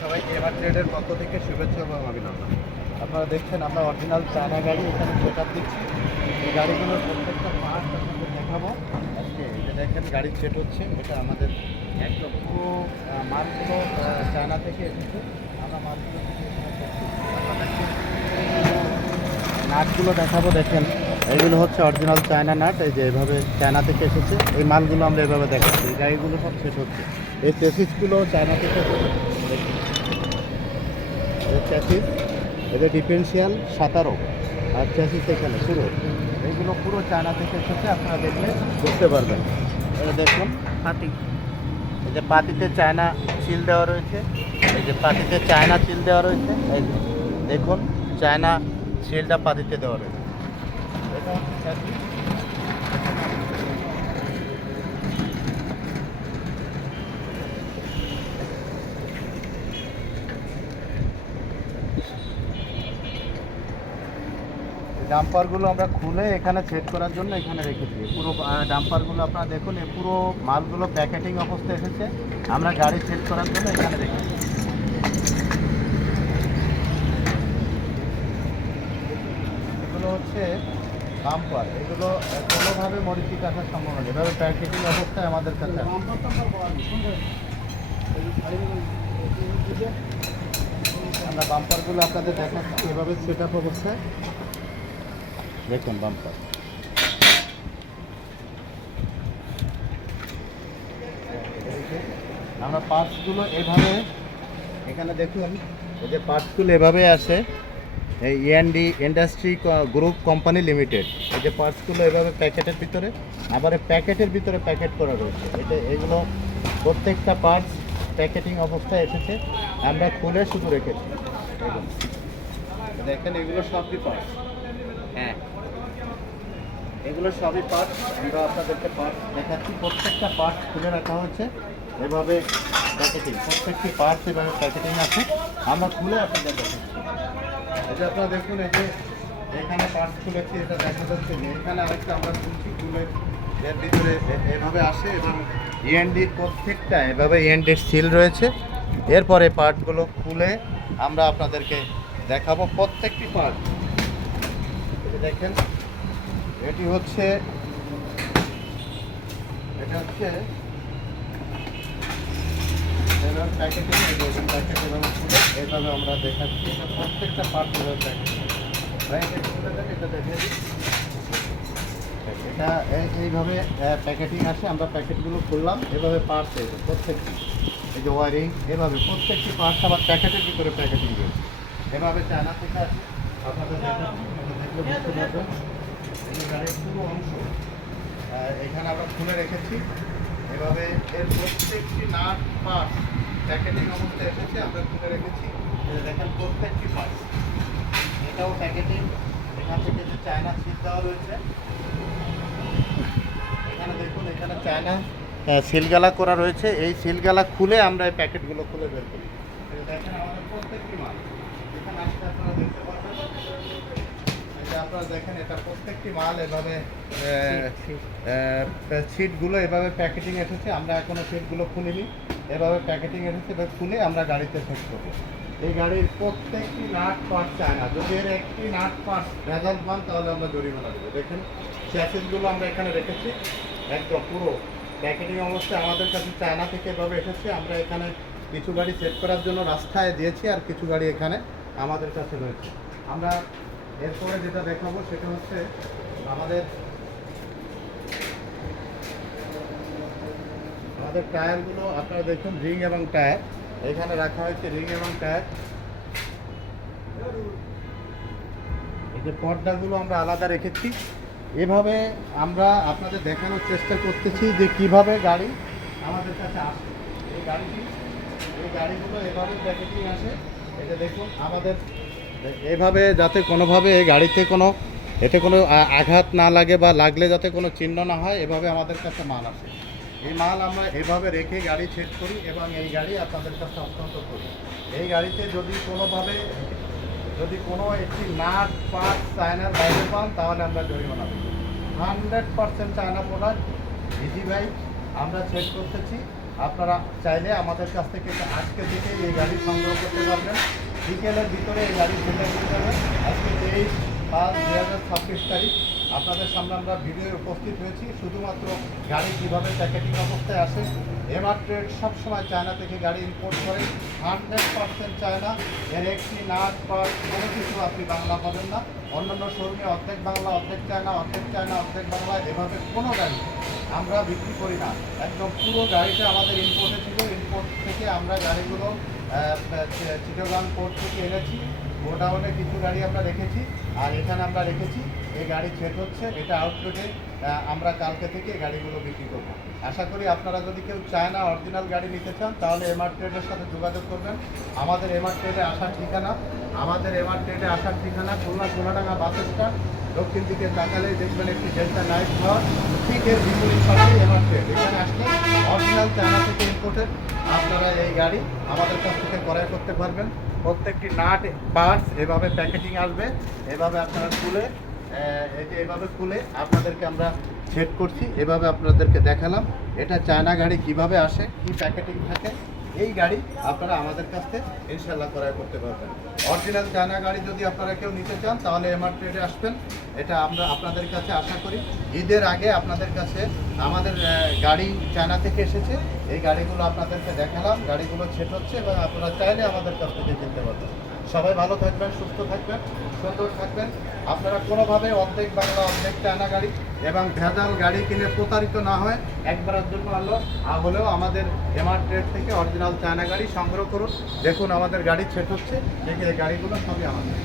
সবাইকে এভার ট্রেডের পক্ষ থেকে শুভেচ্ছা এবং অভিনন্দন। আপনারা দেখছেন আমরা অরিজিনাল চায়না গাড়ি এখানে সেট আপ দিচ্ছি। এই গাড়িগুলোর প্রত্যেকটা পার্ট আপনাদের দেখাবো আজকে। এটা দেখেন গাড়ি সেট হচ্ছে, এটা আমাদের একদম পুরো মালগুলো চায়না থেকে এসেছে। আমরা মালগুলো থেকে নাটগুলো দেখাবো। দেখেন এইগুলো হচ্ছে অরিজিনাল চায়না নাট, এই যে এভাবে চায়না থেকে এসেছে। এই মালগুলো আমরা এভাবে দেখাচ্ছি, এই গাড়িগুলো সব সেট হচ্ছে। এই চেসিসগুলো চায়না থেকে এসেছে। এই চ্যাসিস, এদের ডিফারেন্সিয়াল 17 আর চ্যাসিস এখানে পুরো, এইগুলো পুরো চায়না থেকে এসেছে। আপনারা দেখলে বুঝতে পারবেন। এটা দেখুন পাতি, এই যে পাতিতে চায়না সিল দেওয়া রয়েছে, এই যে পাতিতে চায়না সিল দেওয়া রয়েছে, এই যে দেখুন চায়না সিলটা পাতিতে দেওয়া রয়েছে। এটা হচ্ছে চ্যাসিস। ডাম্পারগুলো আমরা খুলে এখানে সেট করার জন্য এখানে রেখেছি। পুরো ডাম্পারগুলো আপনারা দেখুন, এই পুরো মালগুলো প্যাকেটিং অবস্থায় এসেছে, আমরা গাড়ি সেট করার জন্য এখানে রেখেছি। এগুলো হচ্ছে বাম্পার, এগুলো কোনোভাবে মডিফিক আসার সম্ভাবনা নেই, এভাবে প্যাকেটিং অবস্থায় আমাদের কাছে আছে। আমরা বাম্পারগুলো আপনাদের দেখাচ্ছি এভাবে সেট আপ অবস্থায়। দেখুন বাম্পার, আমরা পার্টসগুলো এভাবে এখানে দেখুন, এই যে পার্টসগুলো এভাবে আসে, এই END industry group company limited. এই যে পার্টসগুলো এভাবে প্যাকেটের ভিতরে, আবার প্যাকেটের ভিতরে প্যাকেট করা রয়েছে। এটা এগুলো প্রত্যেকটা পার্টস প্যাকেটিং অবস্থায় এসেছে, আমরা খুলে শুধু রেখেছি। দেখেন এগুলো সবই পার্টস, হ্যাঁ এগুলো সবই পার্টস। আমরা আপনাদেরকে পার্টস দেখাচ্ছি, প্রত্যেকটা পার্টস খুলে রাখা হয়েছে এভাবে প্যাকেটিং, প্রত্যেকটি পার্টস এভাবে প্যাকেটিং আছে, আমরা খুলে আপনাদের দেখাচ্ছি। এই যে আপনারা দেখুন, এই যে এখানে পার্টস খুলেছি, এটা দেখা যাচ্ছে যে এখানে আরেকটা আমরা খুলছি, খুলে এর ভিতরে এভাবে আসে এবং ইএনডির প্রত্যেকটা এভাবে ইএনডির সিল রয়েছে। এরপরে পার্টগুলো খুলে আমরা আপনাদেরকে দেখাবো প্রত্যেকটি পার্ট। দেখেন এটি হচ্ছে, এটা হচ্ছে প্যাকেটিং, প্যাকেট এভাবে খুলে এইভাবে আমরা দেখাচ্ছি। এটা প্রত্যেকটা পার্ট এভাবে প্যাকেটিং, এটা দেখে দিই। এটা এইভাবে প্যাকেটিং আছে, আমরা প্যাকেটগুলো খুললাম এভাবে পার্টস, এই প্রত্যেকটি, এই যে ওয়ারিং এভাবে প্রত্যেকটি পার্টস আবার প্যাকেটের ভিতরে প্যাকেটিং রয়েছে। এভাবে চায়না থেকে আছে, আপনাদের দেখলে বুঝতে পারবেন। এই গাড়ির পুরো অংশ এখানে আমরা খুলে রেখেছি এভাবে, এর প্রত্যেকটি নাট পার্টস প্যাকেটিং অবস্থায় এসেছে, আমরা খুলে রেখেছি। দেখেন প্রত্যেকটি পার্টস, এটাও প্যাকেটিং। এখান থেকে যে চায়না সিল দেওয়া রয়েছে, এখানে দেখুন এখানে চায়না সিলগালা করা রয়েছে। এই সিলগালা খুলে আমরা এই প্যাকেটগুলো খুলে বের করি। দেখেন আমাদের প্রত্যেকটি মাল এখানে আসলে আপনারা দেখতে পারবেন। আপনারা দেখেন এটা প্রত্যেকটি মাল এভাবে সিটগুলো এভাবে প্যাকেটিং এসেছে, আমরা এখনো সিটগুলো খুলিনি, এভাবে প্যাকেটিং এসেছে, এবার খুলে আমরা গাড়িতে সেট করবো। এই গাড়ির প্রত্যেকটি নাট পার্ট চায়না, যদি এর একটি নাট পার্ট ভেজাল পান তাহলে আমরা জরিমানা দেবো। দেখেন চ্যাসিসগুলো আমরা এখানে রেখেছি একদম পুরো প্যাকেটিং অবস্থায়, আমাদের কাছে চায়না থেকে এভাবে এসেছে। আমরা এখানে কিছু গাড়ি সেট করার জন্য রাস্তায় দিয়েছি, আর কিছু গাড়ি এখানে আমাদের কাছে রয়েছে। আমরা এরপরে যেটা দেখাবো সেটা হচ্ছে আমাদের টায়ারগুলো। আপনারা দেখুন রিং এবং টায়ার এখানে রাখা হয়েছে, রিং এবং টায়ার। এই যে পর্দাগুলো আমরা আলাদা রেখেছি। এভাবে আমরা আপনাদের দেখানোর চেষ্টা করতেছি যে কিভাবে গাড়ি আমাদের কাছে আসে। এই গাড়িগুলো এভাবে প্যাকেটিং আসে। এটা দেখুন আমাদের এভাবে, যাতে কোনোভাবে এই গাড়িতে এতে কোনো আঘাত না লাগে বা লাগলে যাতে কোনো চিহ্ন না হয়, এভাবে আমাদের কাছে মাল আসে। এই মাল আমরা এভাবে রেখে গাড়ি সেট করি এবং এই গাড়ি আপনাদের কাছে হস্তান্তর করি। এই গাড়িতে যদি কোনোভাবে যদি কোনো একটি নাট পার্ট চায়নার বাইরে পান তাহলে আমরা জরিমানা দেবো। 100% চায়না প্রোডাক্ট ইজি ভাই আমরা চেক করতেছি। আপনারা চাইলে আমাদের কাছ থেকে আজকে থেকে এই গাড়ি সংগ্রহ করতে পারবেন। বিকেলের ভিতরে এই গাড়ি ফেলে দিতে যাবেন। আজকে 23/5/2026 তারিখ আপনাদের সামনে আমরা ভিডিওয়ে উপস্থিত হয়েছি শুধুমাত্র গাড়ি কীভাবে প্যাকেটিং অবস্থায় আসে। এমআর ট্রেড সবসময় চায়না থেকে গাড়ি ইম্পোর্ট করে, 100% চায়না। এর একটি নাট পার্ট কোনো কিছু আপনি বাংলা পাবেন না। অন্যান্য শোরুমে অর্ধেক বাংলা, অর্ধেক চায়না, অর্ধেক চায়না, অর্ধেক বাংলা, এভাবে কোনো গাড়ি আমরা বিক্রি করি না। একদম পুরো গাড়িটা আমাদের ইম্পোর্টে ছিল। ইম্পোর্ট থেকে আমরা গাড়িগুলো চিটাগাং পোর্ট থেকে এনেছি। গোডাউনে কিছু গাড়ি আমরা রেখেছি, আর এখানে আমরা রেখেছি। এই গাড়ি সেট হচ্ছে, এটা আউটলেটে আমরা কালকে থেকে গাড়িগুলো বিক্রি করব। আশা করি আপনারা যদি কেউ চায়না অরিজিনাল গাড়ি নিতে চান তাহলে এমআর ট্রেডের সাথে যোগাযোগ করবেন। আমাদের এমআর ট্রেডে আসার ঠিকানা খুলনা সোনাডাঙ্গা বাস স্ট্যান্ড। দক্ষিণ দিকে তাকালেই দেখবেন একটি ডেল্টা নাইট ঘর, ঠিক এর বিপরীত পাশে এমআর ট্রেড। এখানে আসলে অরিজিনাল চায়না থেকে ইম্পোর্টেড আপনারা এই গাড়ি আমাদের কাছ থেকে ক্রয় করতে পারবেন। প্রত্যেকটি নাট পার্টস এভাবে প্যাকেটিং আসবে, এভাবে আপনারা খুলে এভাবে খুলে আপনাদেরকে আমরা সেট করছি, এভাবে আপনাদেরকে দেখালাম এটা চায়না গাড়ি কিভাবে আসে, কি প্যাকেটিং থাকে। এই গাড়ি আপনারা আমাদের কাছ থেকে ইনশাল্লাহ ক্রয় করতে পারবেন। অরিজিনাল চায়না গাড়ি যদি আপনারা কেউ নিতে চান তাহলে এমআর ট্রেডে আসবেন। এটা আমরা আপনাদের কাছে আশা করি ঈদের আগে আপনাদের কাছে আমাদের গাড়ি চায়না থেকে এসেছে। এই গাড়িগুলো আপনাদেরকে দেখালাম, গাড়িগুলো সেট হচ্ছে এবং আপনারা চাইলে আমাদের কাছ থেকে কিনতে পারবেন। সবাই ভালো থাকবেন, সুস্থ থাকবেন, সুন্দর থাকবেন। আপনারা কোনোভাবে অর্ধেক বাংলা, অর্ধেক চায়না গাড়ি এবং ভেজাল গাড়ি কিনে প্রতারিত না হয় একবারের জন্য হলেও আমাদের এমআর ট্রেড থেকে অরিজিনাল চায়না গাড়ি সংগ্রহ করুন। দেখুন আমাদের গাড়ি সেট হচ্ছে, দেখে এই গাড়িগুলো সবই আমাদের।